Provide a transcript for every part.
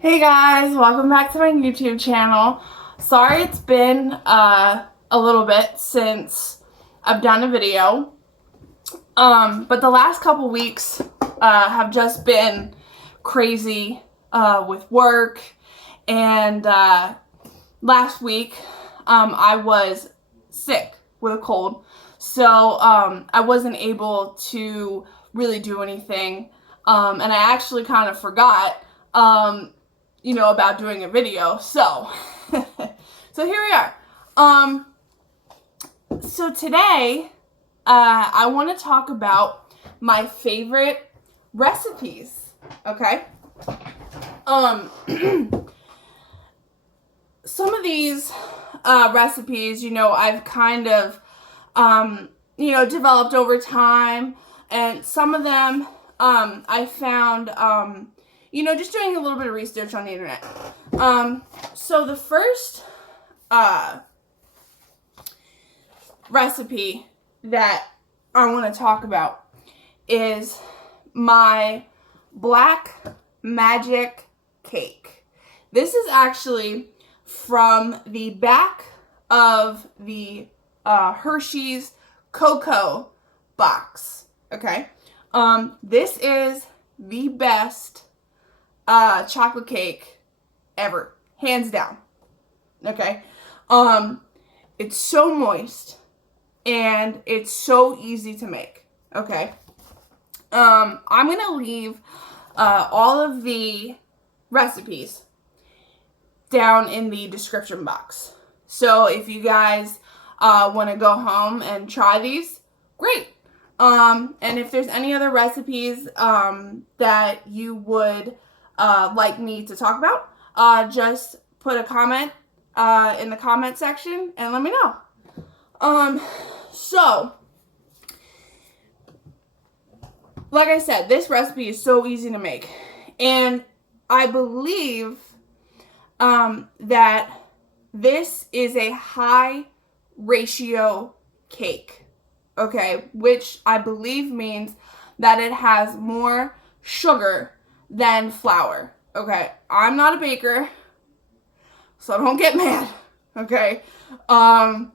Hey guys, welcome back to my YouTube channel. Sorry it's been a little bit since I've done a video, but the last couple weeks have just been crazy with work, and last week I was sick with a cold, so I wasn't able to really do anything, and I actually kind of forgot about doing a video. So, so here we are. So today, I want to talk about my favorite recipes. Okay. Some of these recipes, I've kind of, developed over time, and some of them, I found, just doing a little bit of research on the internet. So the first recipe that I want to talk about is my black magic cake. This is actually from the back of the Hershey's cocoa box. Okay. This is the best chocolate cake ever, hands down. Okay. It's so moist and it's so easy to make. Okay. I'm gonna leave all of the recipes down in the description box. So if you guys want to go home and try these, great. And if there's any other recipes that you would like me to talk about, just put a comment in the comment section and let me know. So like I said, this recipe is so easy to make, and I believe that this is a high ratio cake, okay, which I believe means that it has more sugar than flour. Okay, I'm not a baker, so don't get mad. Okay, don't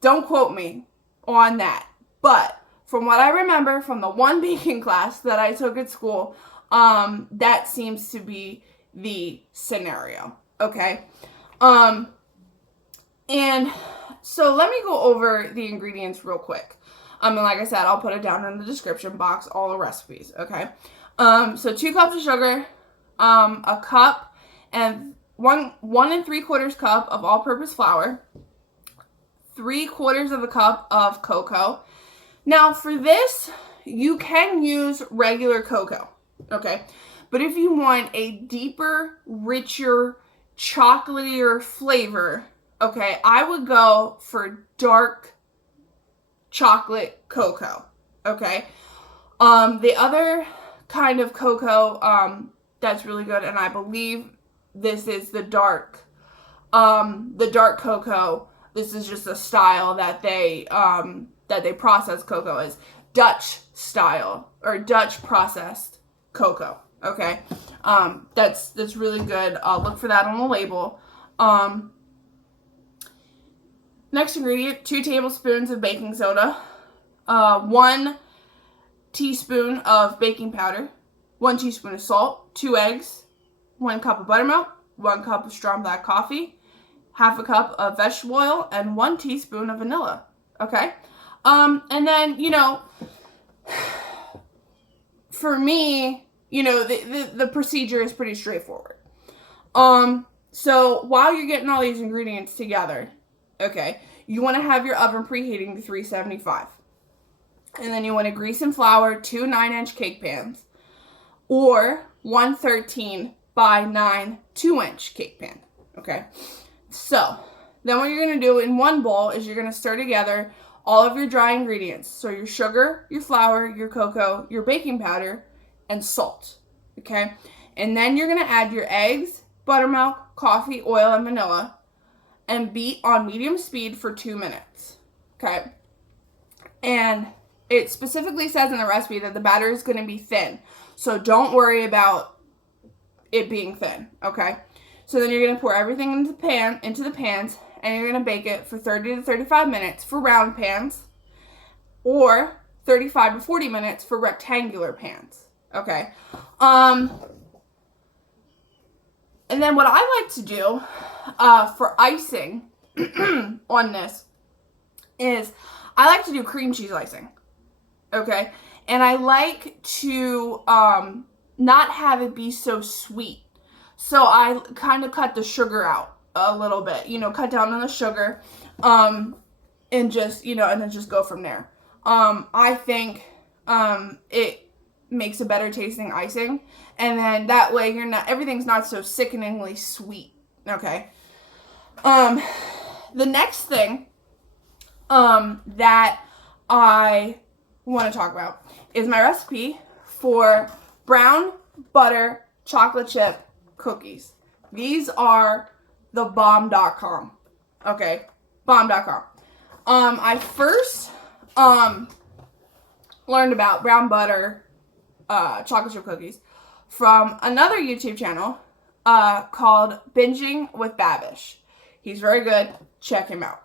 quote me on that, but from what I remember from the one baking class that I took at school, that seems to be the scenario. Okay, and so let me go over the ingredients real quick. And like I said, I'll put it down in the description box, all the recipes. Okay. So 2 cups of sugar, a cup and one and 3/4 cup of all-purpose flour, 3/4 of a cup of cocoa. Now for this, you can use regular cocoa, okay? But if you want a deeper, richer, chocolatier flavor, okay, I would go for dark chocolate cocoa, okay? The other kind of cocoa that's really good, and I believe this is the dark cocoa. This is just a style that they process cocoa as, Dutch style or Dutch processed cocoa. Okay, that's really good. I'll look for that on the label. Next ingredient: 2 tablespoons of baking soda, 1 teaspoon of baking powder, 1 teaspoon of salt, 2 eggs, 1 cup of buttermilk, 1 cup of strong black coffee, half a cup of vegetable oil, and 1 teaspoon of vanilla. Okay? And then, for me, the procedure is pretty straightforward. So while you're getting all these ingredients together, okay, you want to have your oven preheating to 375. And then you want to grease and flour 2 9-inch cake pans or 1 13 by 9 2-inch cake pan. Okay. So then what you're going to do in one bowl is you're going to stir together all of your dry ingredients. So your sugar, your flour, your cocoa, your baking powder, and salt. Okay. And then you're going to add your eggs, buttermilk, coffee, oil, and vanilla, and beat on medium speed for 2 minutes. Okay. And it specifically says in the recipe that the batter is going to be thin. So don't worry about it being thin, okay? So then you're going to pour everything into the pans, and you're going to bake it for 30 to 35 minutes for round pans, or 35 to 40 minutes for rectangular pans, okay? And then what I like to do for icing on this is I like to do cream cheese icing, okay? And I like to not have it be so sweet. So I kind of cut the sugar out a little bit, cut down on the sugar, and just, and then just go from there. I think it makes a better tasting icing, and then that way everything's not so sickeningly sweet, okay? The next thing that I want to talk about is my recipe for brown butter chocolate chip cookies. These are the bomb.com, okay? Bomb.com. I first learned about brown butter chocolate chip cookies from another YouTube channel called Binging with Babish. He's very good. Check him out.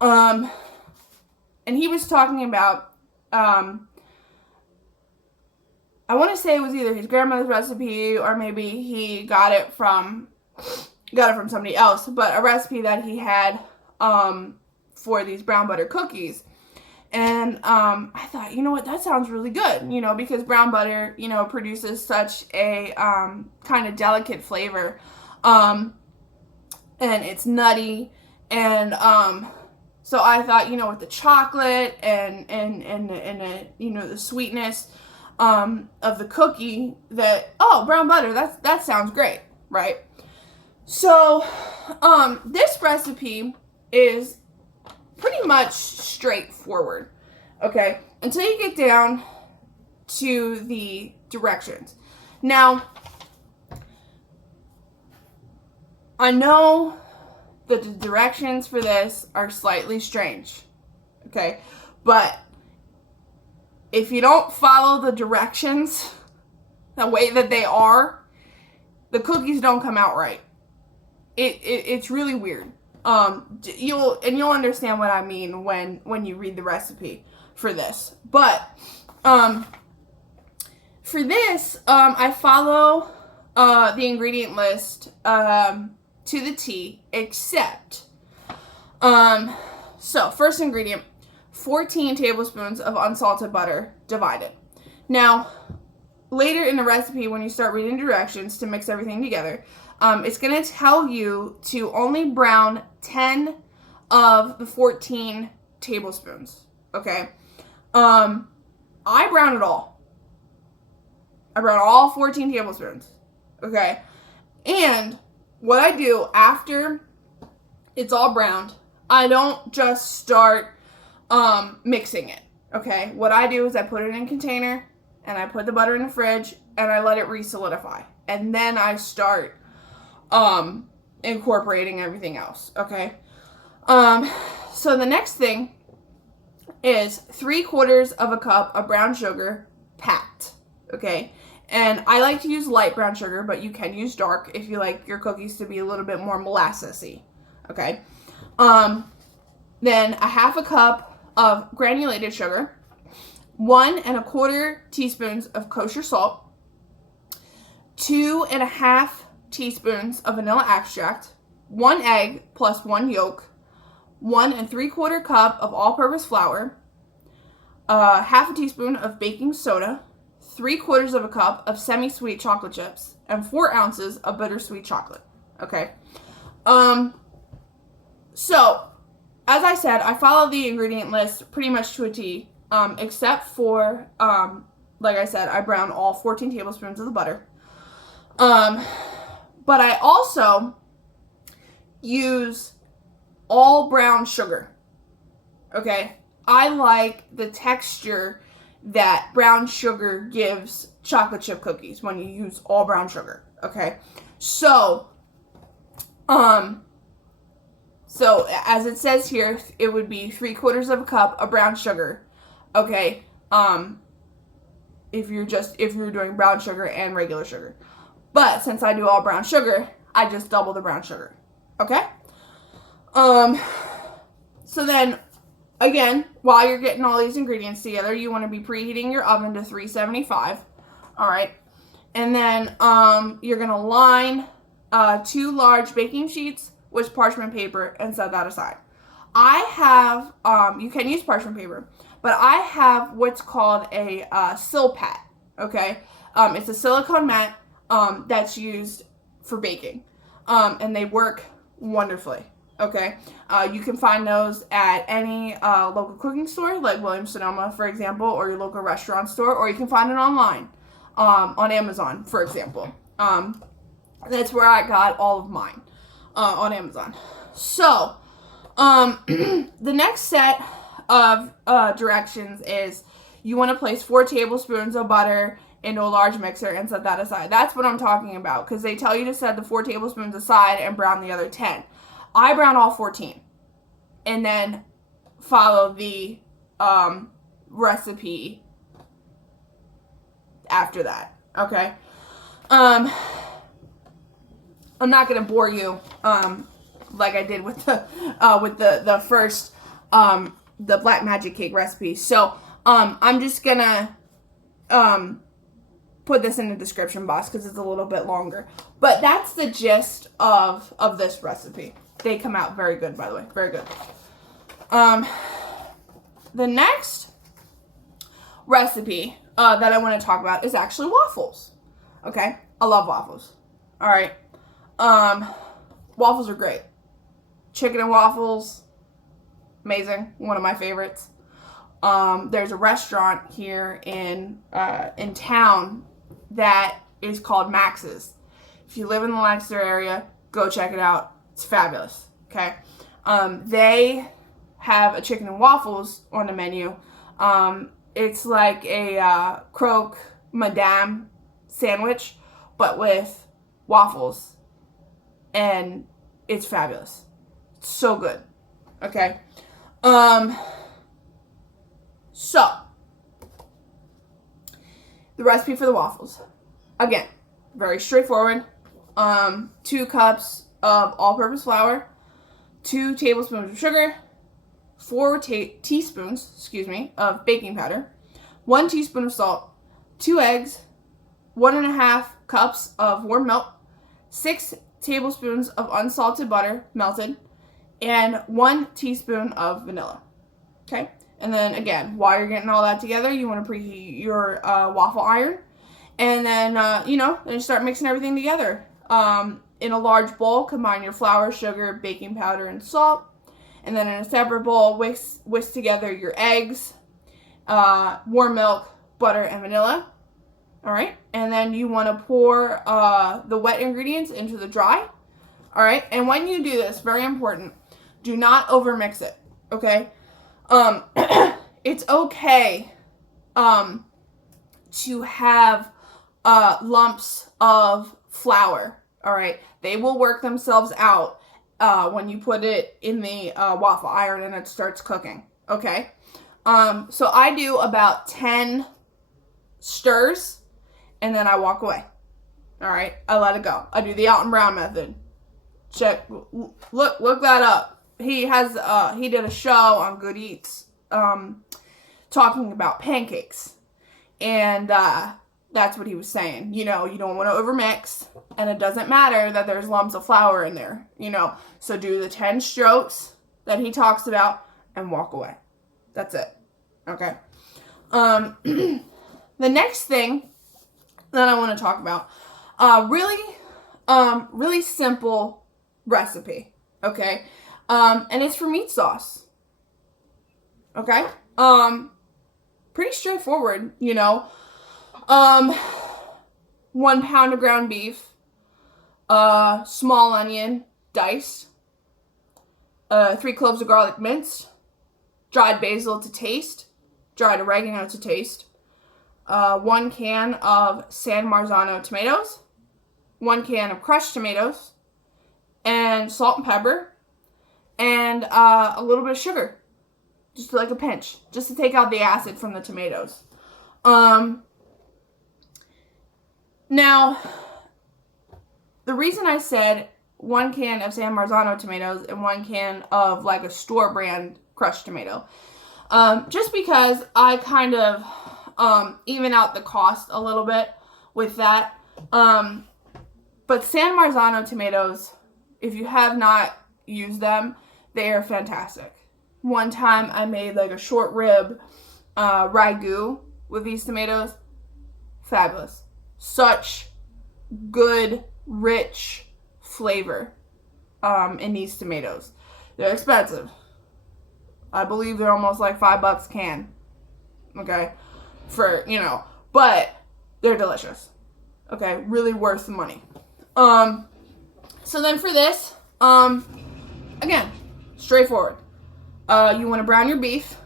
And he was talking about I want to say it was either his grandmother's recipe or maybe he got it from somebody else, but a recipe that he had for these brown butter cookies. And I thought, you know what, that sounds really good, because brown butter, produces such a kind of delicate flavor. And it's nutty. And so I thought, with the chocolate and the sweetness of the cookie, brown butter, that sounds great, right? So this recipe is pretty much straightforward, okay, until you get down to the directions. Now, I know that the directions for this are slightly strange, okay, but if you don't follow the directions the way that they are, the cookies don't come out right. It's really weird. You'll understand what I mean when you read the recipe for this. But for this, I follow the ingredient list to the T, except so first ingredient, 14 tablespoons of unsalted butter divided. Now, later in the recipe, when you start reading directions to mix everything together, it's going to tell you to only brown 10 of the 14 tablespoons, okay? I brown it all. I brown all 14 tablespoons, okay? And what I do after it's all browned, I don't just start mixing it, okay? What I do is I put it in a container, and I put the butter in the fridge, and I let it re-solidify. And then I start incorporating everything else, okay? So the next thing is 3/4 of a cup of brown sugar packed, okay? And I like to use light brown sugar, but you can use dark if you like your cookies to be a little bit more molassesy, okay? Then a 1/2 cup of granulated sugar, 1 1/4 teaspoons of kosher salt, 2 1/2 teaspoons of vanilla extract, 1 egg plus 1 yolk, 1 3/4 cup of all-purpose flour, 1/2 teaspoon of baking soda, 3/4 of a cup of semi-sweet chocolate chips, and 4 ounces of bittersweet chocolate. Okay. So, as I said, I follow the ingredient list pretty much to a T, except for, like I said, I brown all 14 tablespoons of the butter. But I also use all brown sugar. Okay? I like the texture that brown sugar gives chocolate chip cookies when you use all brown sugar. Okay? So as it says here, it would be 3/4 of a cup of brown sugar. Okay? If you're doing brown sugar and regular sugar. But since I do all brown sugar, I just double the brown sugar. Okay? So then, again, while you're getting all these ingredients together, you want to be preheating your oven to 375. All right. And then you're going to line 2 large baking sheets with parchment paper and set that aside. I have, you can use parchment paper, but I have what's called a Silpat. Okay. It's a silicone mat that's used for baking. And they work wonderfully. Okay, you can find those at any local cooking store, like Williams-Sonoma, for example, or your local restaurant store, or you can find it online on Amazon, for example. That's where I got all of mine, on Amazon. So, the next set of directions is you want to place 4 tablespoons of butter into a large mixer and set that aside. That's what I'm talking about, because they tell you to set the 4 tablespoons aside and brown the other 10. I brown all 14 and then follow the recipe after that. Okay. I'm not gonna bore you like I did with the first the black magic cake recipe. So I'm just gonna put this in the description box because it's a little bit longer. But that's the gist of this recipe. They come out very good, by the way. Very good. The next recipe that I want to talk about is actually waffles. Okay? I love waffles. All right. Waffles are great. Chicken and waffles, amazing. One of my favorites. There's a restaurant here in town that is called Max's. If you live in the Lancaster area, go check it out. It's fabulous. Okay. They have a chicken and waffles on the menu. It's like a croque madame sandwich, but with waffles. And it's fabulous. It's so good. Okay. So, the recipe for the waffles. Again, very straightforward. 2 cups of all-purpose flour, 2 tablespoons of sugar, 4 teaspoons, of baking powder, 1 teaspoon of salt, 2 eggs, 1.5 cups of warm milk, 6 tablespoons of unsalted butter melted, and 1 teaspoon of vanilla. Okay? And then again, while you're getting all that together, you want to preheat your waffle iron. And then, then you start mixing everything together. In a large bowl, combine your flour, sugar, baking powder, and salt. And then in a separate bowl, whisk together your eggs, warm milk, butter, and vanilla. All right. And then you want to pour the wet ingredients into the dry. All right. And when you do this, very important, do not overmix it. Okay. It's okay to have lumps of flour. All right. They will work themselves out when you put it in the waffle iron and it starts cooking. Okay. So I do about 10 stirs and then I walk away. All right. I let it go. I do the Alton Brown method. Check. Look that up. He did a show on Good Eats talking about pancakes. And that's what he was saying. You don't want to overmix. And it doesn't matter that there's lumps of flour in there. So do the 10 strokes that he talks about and walk away. That's it. Okay. The next thing that I want to talk about, really simple recipe. Okay. And it's for meat sauce. Okay. Pretty straightforward, 1 pound of ground beef, small onion diced, 3 cloves of garlic minced, dried basil to taste, dried oregano to taste, 1 can of San Marzano tomatoes, 1 can of crushed tomatoes, and salt and pepper, and a little bit of sugar, just like a pinch, just to take out the acid from the tomatoes. Now, the reason I said 1 can of San Marzano tomatoes and 1 can of like a store brand crushed tomato, just because I kind of even out the cost a little bit with that. But San Marzano tomatoes, if you have not used them, they are fantastic. One time I made like a short rib ragu with these tomatoes. Fabulous. Such good, rich flavor in these tomatoes. They're expensive. I believe they're almost like $5 a can. Okay? For, you know, but they're delicious. Okay? Really worth the money. So then for this, again, straightforward. You want to brown your beef,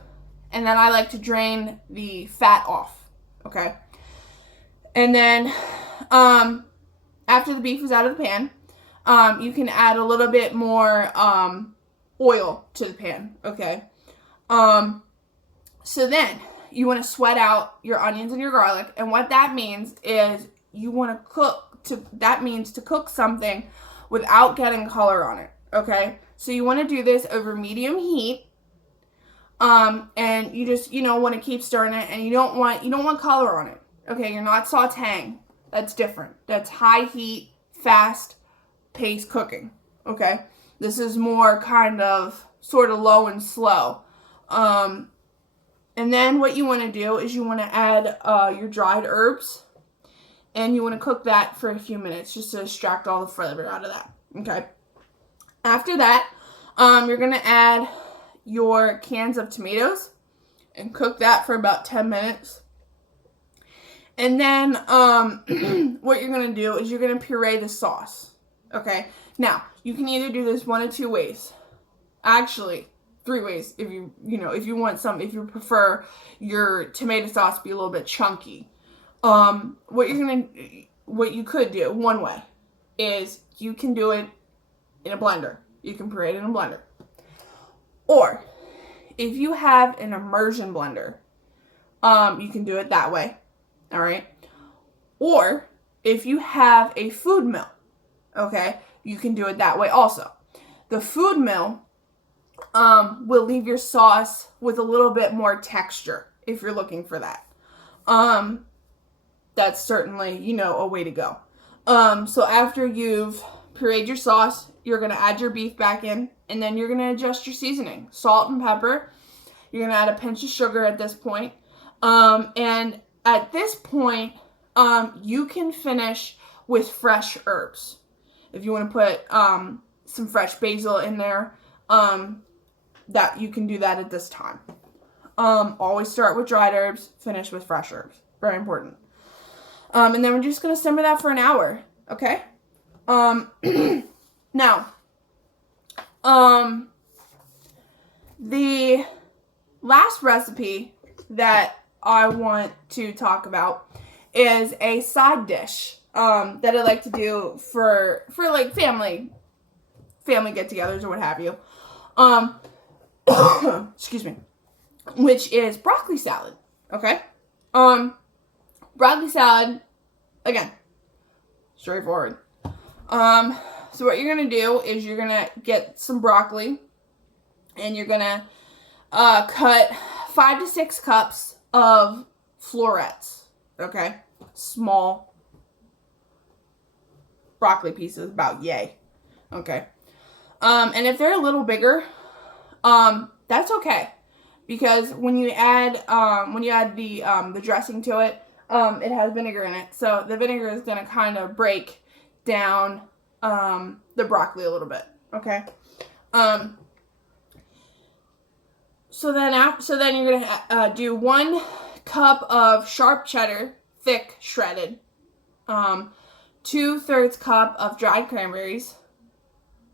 and then I like to drain the fat off. Okay? And then, after the beef is out of the pan, you can add a little bit more, oil to the pan. Okay? So then, you want to sweat out your onions and your garlic, and what that means is you want to cook something without getting color on it. Okay? So you want to do this over medium heat. And you just, want to keep stirring it, and you don't want color on it. Okay, you're not sauteing. That's different. That's high heat, fast paced cooking. Okay? This is more kind of sort of low and slow. And then what you want to do is you want to add your dried herbs, and you want to cook that for a few minutes just to extract all the flavor out of that. Okay? After that, you're going to add your cans of tomatoes and cook that for about 10 minutes. And then what you're going to do is you're going to puree the sauce. Okay? Now, you can either do this one of two ways. Actually, 3 ways if you prefer your tomato sauce to be a little bit chunky. What you could do one way is you can do it in a blender. You can puree it in a blender. Or if you have an immersion blender, you can do it that way. All right. Or if you have a food mill, okay, you can do it that way also. The food mill will leave your sauce with a little bit more texture if you're looking for that. That's certainly, a way to go. So after you've pureed your sauce, you're going to add your beef back in, and then you're going to adjust your seasoning. Salt and pepper. You're going to add a pinch of sugar at this point. And at this point, you can finish with fresh herbs. If you want to put some fresh basil in there, that you can do that at this time. Always start with dried herbs, finish with fresh herbs. Very important. And then we're just going to simmer that for an hour. Okay? Now, the last recipe that I want to talk about is a side dish that I like to do for like family get-togethers or what have you. Excuse me. Which is broccoli salad. Okay? Broccoli salad, again, straightforward. So what you're going to do is you're going to get some broccoli, and you're going to cut 5 to 6 cups of florets. Okay? Small broccoli pieces, about yay. Okay? And if they're a little bigger, that's okay. Because when you add the dressing to it, it has vinegar in it. So the vinegar is going to kind of break down the broccoli a little bit. Okay? So then you're going to do 1 cup of sharp cheddar, thick shredded, 2/3 cup of dried cranberries,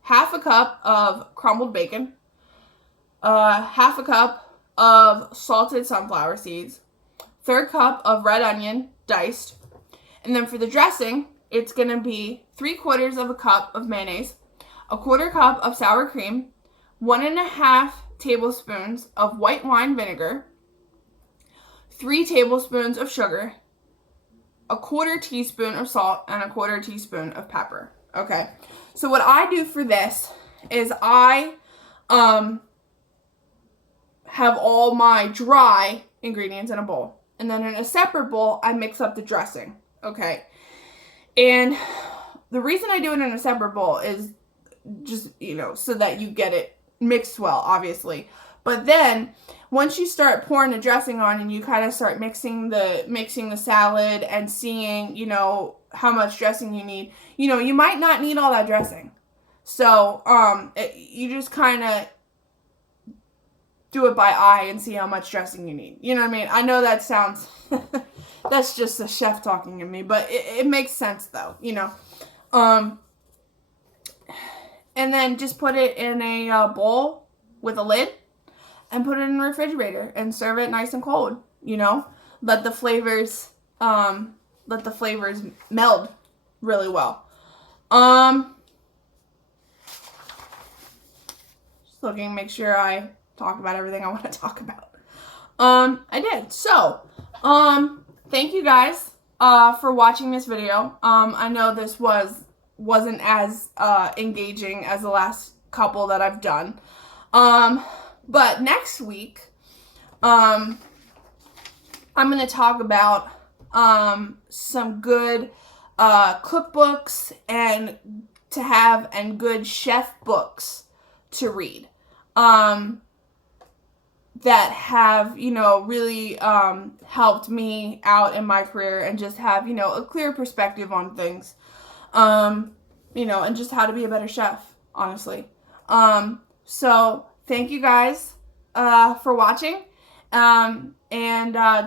1/2 cup of crumbled bacon, 1/2 cup of salted sunflower seeds, 1/3 cup of red onion diced, and then for the dressing, it's going to be 3/4 cup of mayonnaise, 1/4 cup of sour cream, 1.5 tablespoons of white wine vinegar, 3 tablespoons of sugar, 1/4 teaspoon of salt, and 1/4 teaspoon of pepper. Okay. So what I do for this is I have all my dry ingredients in a bowl. And then in a separate bowl, I mix up the dressing. Okay. And the reason I do it in a separate bowl is just, so that you get it mixed well, obviously. But then once you start pouring the dressing on and you kind of start mixing the salad and seeing, how much dressing you need, you might not need all that dressing. So, you just kind of do it by eye and see how much dressing you need. You know what I mean? I know that sounds, that's just the chef talking to me, but it makes sense though, and then just put it in a bowl with a lid and put it in the refrigerator and serve it nice and cold, let the flavors meld really well. Just looking, make sure I talk about everything I want to talk about. I did. So, thank you guys for watching this video. I know this wasn't as engaging as the last couple that I've done. But next week, I'm going to talk about some good cookbooks and good chef books to read. That have, really helped me out in my career and just have, a clear perspective on things. And just how to be a better chef, honestly. So thank you guys for watching. And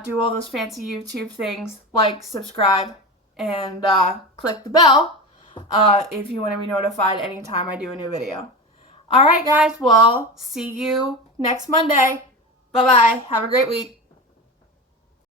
do all those fancy YouTube things, like, subscribe, and click the bell if you want to be notified anytime I do a new video. All right, guys. Well, see you next Monday. Bye-bye. Have a great week.